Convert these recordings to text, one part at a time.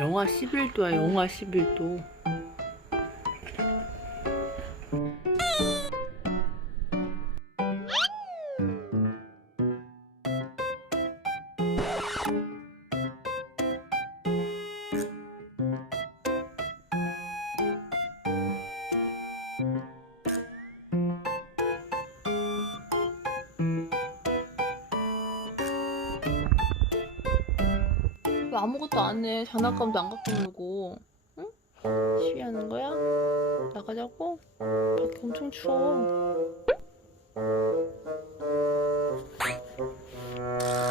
영하 11도야, 영하 11도. 아무것도 안 해? 장난감도 안 갖고 놀고. 응? 시위하는 거야? 나가자고? 밖에 엄청 추워.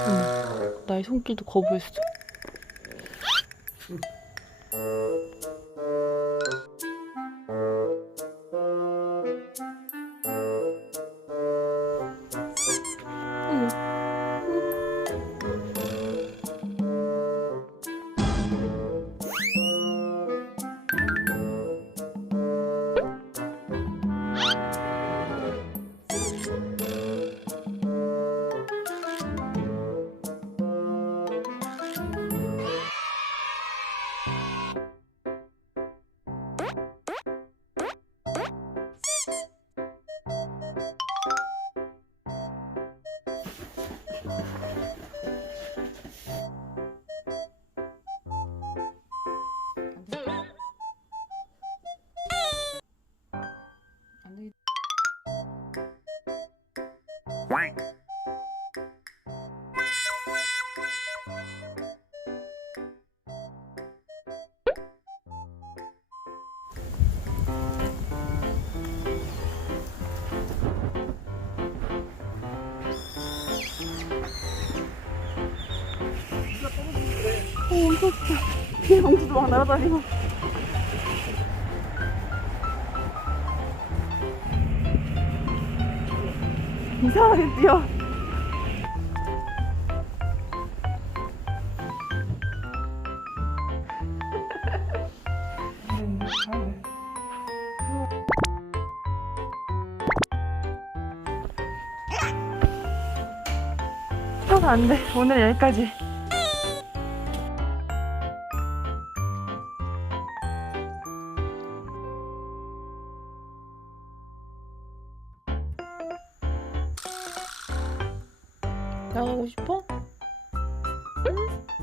응, 나의 손길도 거부했어. 안 어, 무섭다. 비에 멍지도 막 날아다니고. 이상하게 뛰어. 안 돼. 오늘 여기까지. 나가고 싶어? 응?